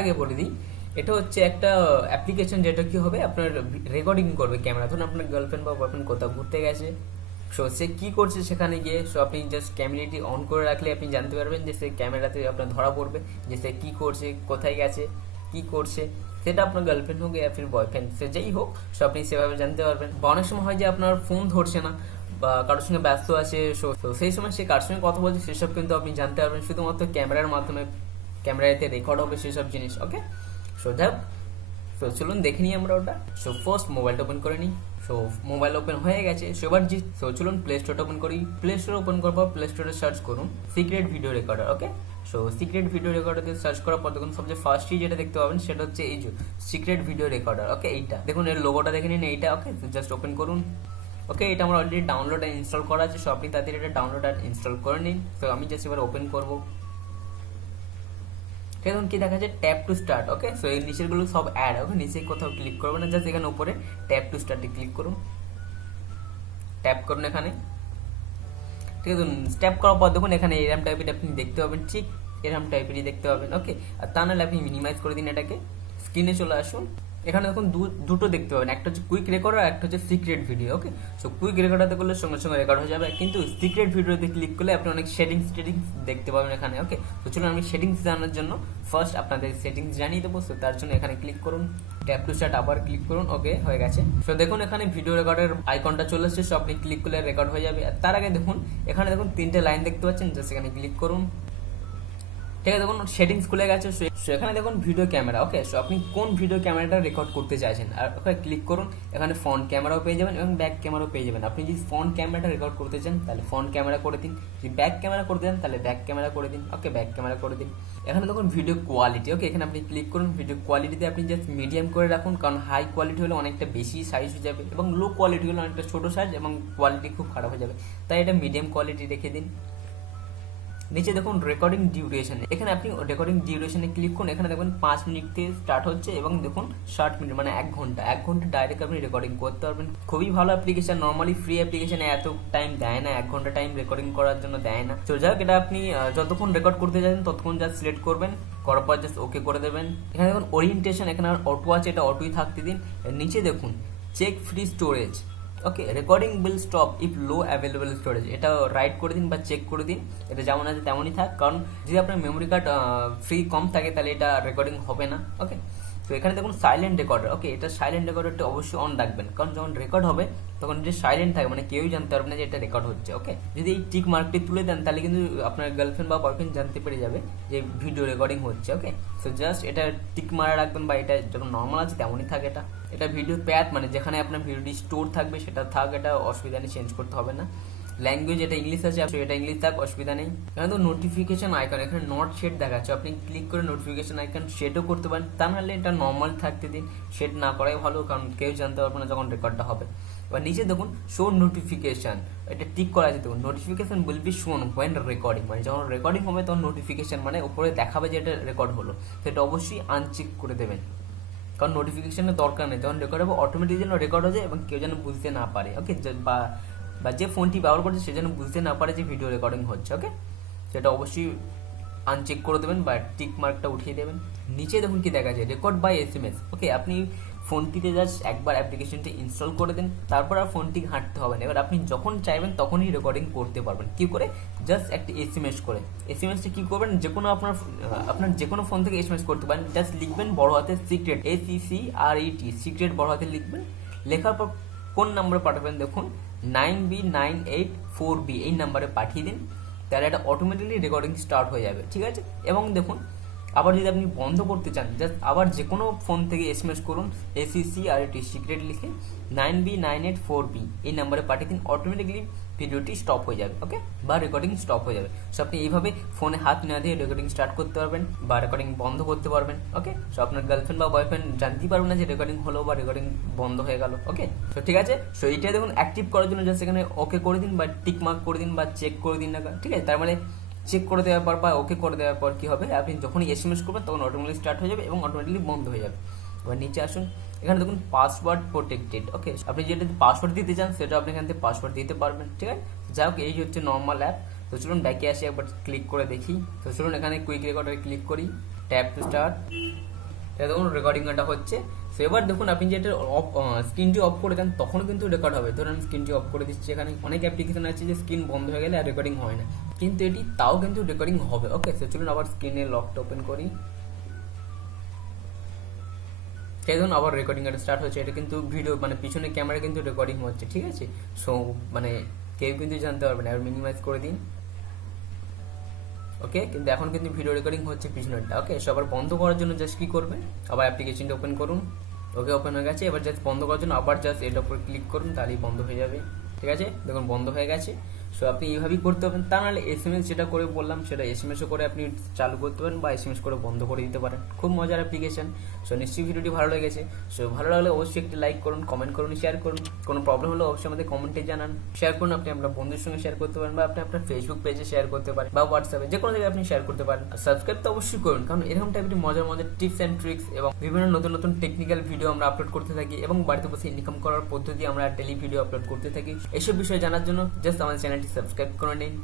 আগে বলে দিই, এটা হচ্ছে একটা অ্যাপ্লিকেশন যেটা কি হবে, আপনার রেকর্ডিং করবে ক্যামেরা ধরুন আপনার গার্লফ্রেন্ড বা বয়ফ্রেন্ড কোথাও ঘুরতে গেছে সো সে কি করছে সেখানে গিয়ে সো আপনি জাস্ট ক্যামেরাটি অন করে রাখলে আপনি জানতে পারবেন যে সে ক্যামেরাতে আপনার ধরা পড়বে, যে সে কি করছে, কোথায় গেছে, কি করছে, সেটা আপনার গার্লফ্রেন্ড হোক ইয়া ফির বয়ফ্রেন্ড সে যেই হোক সো আপনি সেভাবে জানতে পারবেন। বা অনেক সময় হয় যে আপনার ফোন ধরছে না, বা কারোর সঙ্গে ব্যস্ত আছে তো সেই সময় সে কার সঙ্গে কথা বলছে, সেসব কিন্তু আপনি জানতে পারবেন। শুধুমাত্র ক্যামেরার মাধ্যমে ক্যামেরাতে রেকর্ড হবে সেসব জিনিস ওকে সো যাক সো চলুন দেখে নিই আমরা ওটা। সো ফার্স্ট মোবাইলটা ওপেন করে নিই। সো মোবাইল ওপেন হয়ে গেছে। সো এবার যে সো চলুন প্লে স্টোরটা ওপেন করি। প্লে স্টোর ওপেন করার পর প্লে স্টোরে সার্চ করুন secret video recorder okay so secret video recorder দিয়ে সার্চ করার পর দেখুন সবচেয়ে ফার্স্টই যেটা দেখতে পাবেন সেটা হচ্ছে এই যে সিক্রেট ভিডিও রেকর্ডার ওকে এইটা। দেখুন, এর লোগোটা দেখে নিন, এইটা ওকে জাস্ট ওপেন করুন ওকে এটা আমার অলরেডি ডাউনলোড আর ইনস্টল করা আছে। সো আপনি তাদের এটা ডাউনলোড আর ইনস্টল করে নিন। তো আমি জাস্ট এবার ওপেন করব। এখন কি দেখা যায় tap to start okay so এই নিচেরগুলো সব অ্যাড ওকে নিচে কোথাও ক্লিক করবেন না জাস্ট এখানে উপরে ট্যাপ টু স্টার্টে ক্লিক করুন। ট্যাপ করুন এখানে। ঠিক আছে স্ট্যাপ করার পর দেখুন এখানে এরম টাইপের আপনি দেখতে পাবেন, ঠিক এরম টাইপেরই দেখতে পাবেন ওকে আর তা নাহলে আপনি মিনিমাইজ করে দিন এটাকে। স্ক্রিনে চলে আসুন। এখানে দেখুন দুটো দেখতে পাবেন। একটা হচ্ছে কুইক রেকর্ড আর একটা হচ্ছে secret video okay so quick রেকর্ডাতে করলে সঙ্গে সঙ্গে রেকর্ড হয়ে যাবে। কিন্তু সিক্রেট ভিডিওতে ক্লিক করলে আপনি অনেক সেটিংস টেটিংস দেখতে পাবেন এখানে ওকে তো চলুন আমি সেটিংস জানার জন্য ফার্স্ট আপনাদের সেটিংস জানিয়ে দেবো। সো তার জন্য এখানে ক্লিক করুন। ট্যাপ টু স্টার্ট আবার ক্লিক করুন ওকে হয়ে গেছে। সো দেখুন এখানে ভিডিও রেকর্ডের আইকনটা চলে এসেছে। সো আপনি ক্লিক করলে রেকর্ড হয়ে যাবে। তার আগে দেখুন, এখানে দেখুন তিনটে লাইন দেখতে পাচ্ছেন। জাস্ট এখানে ক্লিক করুন। ঠিক আছে দেখুন সেটিংস খুলে গেছে, সো এখানে দেখুন ভিডিও ক্যামেরা ওকে সো আপনি কোন ভিডিও ক্যামেরাটা রেকর্ড করতে চাইছেন? আর ওখানে ক্লিক করুন, এখানে ফ্রন্ট ক্যামেরাও পেয়ে যাবেন এবং ব্যাক ক্যামেরাও পেয়ে যাবেন। আপনি যদি ফ্রন্ট ক্যামেরাটা রেকর্ড করতে চান, তাহলে ফ্রন্ট ক্যামেরা করে দিন। যদি ব্যাক ক্যামেরা করতে চান, তাহলে ব্যাক ক্যামেরা করে দিন ওকে ব্যাক ক্যামেরা করে দিন। এখানে দেখুন ভিডিও কোয়ালিটি ওকে এখানে আপনি ক্লিক করুন ভিডিও কোয়ালিটিতে আপনি জাস্ট মিডিয়াম করে রাখুন, কারণ হাই কোয়ালিটি হলে অনেকটা বেশি সাইজ হয়ে যাবে এবং লো কোয়ালিটি হলে অনেকটা ছোটো সাইজ এবং কোয়ালিটি খুব খারাপ হয়ে যাবে। তাই এটা মিডিয়াম কোয়ালিটি রেখে দিন। নিচে দেখুন রেকর্ডিং ডিউরেশন এখানে আপনি রেকর্ডিং ডিউরেশনে ক্লিক করুন, এখানে দেখবেন পাঁচ মিনিট থেকে স্টার্ট হচ্ছে এবং দেখুন ষাট মিনিট মানে এক ঘণ্টা। এক ঘণ্টা ডাইরেক্ট আপনি রেকর্ডিং করতে পারবেন। খুবই ভালো অ্যাপ্লিকেশন নর্মালি ফ্রি অ্যাপ্লিকেশনে এত টাইম দেয় না, এক ঘণ্টা টাইম রেকর্ডিং করার জন্য দেয় না। তো যাই হোক, এটা আপনি যতক্ষণ রেকর্ড করতে যাচ্ছেন ততক্ষণ জাস্ট সিলেক্ট করবেন, করার পর জাস্ট ওকে করে দেবেন। এখানে দেখুন ওরিয়েন্টেশন এখানে অটো আছে, এটা অটোই থাকতে দিন। নিচে দেখুন check free storage okay recording will stop if low available storage এটা রাইট করে দিন বা চেক করে দিন। এটা যেমন আছে তেমনই থাক। কারণ যদি আপনার মেমোরি কার্ড ফ্রি কম থাকে, তাহলে এটা রেকর্ডিং হবে না। ওকে তো এখানে দেখুন সাইলেন্ট রেকর্ডার ওকে এটা সাইলেন্ট রেকর্ডারটা অবশ্যই অন রাখবেন। কারণ যখন রেকর্ড হবে, তখন এটা সাইলেন্ট থাকে মানে কেউই জানতে পারবে না যে এটা রেকর্ড হচ্ছে ওকে যদি এই টিক মার্কটি তুলে দেন, তাহলে কিন্তু আপনার গার্লফ্রেন্ড বা বয়ফ্রেন্ড জানতে পেরে যাবে যে ভিডিও রেকর্ডিং হচ্ছে ওকে সো জাস্ট এটা টিক মারা রাখবেন বা এটা যখন নর্মাল আছে, তেমনই থাকে এটা। এটা ভিডিও প্যাথ মানে যেখানে আপনার ভিডিওটি স্টোর থাকবে, সেটা থাক, এটা অসুবিধা নিয়ে চেঞ্জ করতে হবে না। ল্যাঙ্গুয়েজ এটা ইংলিশ আছে এটা ইংলিশ থাক, অসুবিধা নেই। এখানে তো নোটিফিকেশন আইকন এখানে নট শেড দেখাচ্ছে। আপনি ক্লিক করে নোটিফিকেশন আইকন শেডও করতে পারেন। তা নাহলে এটা নর্মাল থাকতে দিন। শেড না করাই ভালো, কারণ কেউ জানতে পারবে না যখন রেকর্ডটা হবে। এবার নিচে দেখুন শো নোটিফিকেশন এটা টিক করা আছে দেখুন। Notification will be shown when recording মানে যখন রেকর্ডিং হবে, তখন নোটিফিকেশন মানে উপরে দেখাবে যে এটা রেকর্ড হলো। সেটা অবশ্যই আনচেক করে দেবেন। কারণ নোটিফিকেশনের দরকার নেই। যখন রেকর্ড হবে অটোমেটিক যেন রেকর্ড হয়ে যায় এবং কেউ যেন বুঝতে না পারে। ওকে বা বা যে ফোনটি ব্যবহার করছে সে যেন বুঝতে না পারে যে ভিডিও রেকর্ডিং হচ্ছে ওকে সেটা অবশ্যই আনচেক করে দেবেন বা টিক মার্কটা উঠিয়ে দেবেন। নিচে দেখুন কি দেখা যায় record by S M S okay আপনি ফোনটিতে জাস্ট একবার অ্যাপ্লিকেশনটি ইনস্টল করে দিন, তারপর আর ফোনটি ঘাঁটতে হবে না। এবার আপনি যখন চাইবেন তখনই রেকর্ডিং করতে পারবেন। কি করে? জাস্ট একটা এস এম এস করে। এস এম এসটা কি করবেন? যে কোনো আপনার আপনার যে কোনো ফোন থেকে এস এম এস করতে পারেন। জাস্ট লিখবেন বড় হাতে secret A C C R E T secret বড় হাতে লিখবেন। লেখার পর কোন নাম্বারে পাঠাবেন দেখুন। Nine B nine eight four B, এই নাম্বারে পাঠিয়ে দিন। তাহলে এটা অটোমেটিকলি রেকর্ডিং স্টার্ট হয়ে যাবে, ঠিক আছে? এবং দেখুন, আবার যদি আপনি বন্ধ করতে চান জাস্ট আবার যে কোনো ফোন থেকে এস এম এস করুন ACC R E T secret লিখে nine B nine eight four B, এই নাম্বারে পাঠিয়ে দিন। অটোমেটিকলি ভিডিওটি স্টপ হয়ে যাবে ওকে বা রেকর্ডিং স্টপ হয়ে যাবে। সো আপনি এইভাবে ফোনে হাত না দিয়ে রেকর্ডিং স্টার্ট করতে পারবেন বা রেকর্ডিং বন্ধ করতে পারবেন ওকে সো আপনার গার্লফ্রেন্ড বা বয়ফ্রেন্ড জানতেই পারবেন না যে রেকর্ডিং হলো বা রেকর্ডিং বন্ধ হয়ে গেল ওকে তো ঠিক আছে? সো এইটা দেখুন অ্যাক্টিভ করার জন্য জাস্ট এখানে ওকে করে দিন বা টিক মার্ক করে দিন বা চেক করে দিন না ঠিক আছে? তার মানে চেক করে দেওয়ার পর বা ওকে করে দেওয়ার পর কি হবে? আপনি যখনই এস এম এস করবেন, তখন অটোমেটিক স্টার্ট হয়ে যাবে এবং অটোমেটিকলি বন্ধ হয়ে যাবে। এবার নিচে আসুন। এখানে দেখুন পাসওয়ার্ড প্রোটেক্টেড ওকে আপনি যেটা পাসওয়ার্ড দিতে চান, সেটা আপনি এখান থেকে পাসওয়ার্ড দিতে পারবেন, ঠিক আছে? যাই হোক, এই হচ্ছে নর্মাল অ্যাপ তো চলুন ব্যাকে আসি, একবার ক্লিক করে দেখি। তো চলুন এখানে কুইক রেকর্ডারে ক্লিক করি। ট্যাপ টু স্টার্ট সেটা দেখুন রেকর্ডিংটা হচ্ছে। সো এবার দেখুন, আপনি যেটা অফ স্ক্রিনটি অফ করে দেন তখন কিন্তু রেকর্ড হবে। ধরুন স্ক্রিনটি অফ করে দিচ্ছি, এখানে অনেক অ্যাপ্লিকেশন আছে যে স্ক্রিন বন্ধ হয়ে গেলে আর রেকর্ডিং হয় না। কিন্তু এটি তাও কিন্তু রেকর্ডিং হবে ওকে সো চলুন আবার স্ক্রিনে লকটা ওপেন করি। সেই ধরুন আবার রেকর্ডিং এটা স্টার্ট হচ্ছে, এটা কিন্তু ভিডিও মানে পিছনে ক্যামেরা কিন্তু রেকর্ডিং হচ্ছে, ঠিক আছে? সো মানে কেউ কিন্তু জানতে পারবে না, এবার মিনিমাইজ করে দিন। ওকে কিন্তু এখন কিন্তু ভিডিও রেকর্ডিং হচ্ছে পিছনেরটা ওকে সবার বন্ধ করার জন্য জাস্ট কি করবে? আবার অ্যাপ্লিকেশনটা ওপেন করুন। ওকে ওপেন হয়ে গেছে। এবার জাস্ট বন্ধ করার জন্য আবার জাস্ট এটার উপর ক্লিক করুন, তাহলেই বন্ধ হয়ে যাবে। ঠিক আছে? দেখুন, বন্ধ হয়ে গেছে। সো আপনি এইভাবেই করতে পারেন তা নাহলে এস এম এস যেটা করে বললাম, সেটা এস এম এসও করে আপনি চালু করতে পারেন বা এস এম এস করে বন্ধ করে দিতে পারেন। খুব মজার অ্যাপ্লিকেশন সো নিশ্চয়ই ভিডিওটি ভালো লেগেছে। সো ভালো লাগলে অবশ্যই একটি লাইক করুন কমেন্ট করুন শেয়ার করুন। কোনো প্রবলেম হলে অবশ্যই আমাদের কমেন্টে জানান। শেয়ার করুন, আপনি আপনার বন্ধুর সঙ্গে শেয়ার করতে পারেন বা আপনি আপনার ফেসবুক পেজে শেয়ার করতে পারেন বা হোয়াটসঅ্যাপে যে কোনো জায়গায় আপনি শেয়ার করতে পারেন। সাবস্ক্রাইব তো অবশ্যই করুন, কারণ এরকম টাইপের মজার মজার টিপস অ্যান্ড ট্রিক্স এবং বিভিন্ন নতুন নতুন টেকনিক্যাল ভিডিও আমরা আপলোড করতে থাকি এবং বাড়িতে বসে ইনকাম করার পদ্ধতি আমরা ডেলি ভিডিও আপলোড করতে থাকি। এসব বিষয়ে জানার জন্য জাস্ট আমাদের চ্যানেলটি সাবস্ক্রাইব করে নিন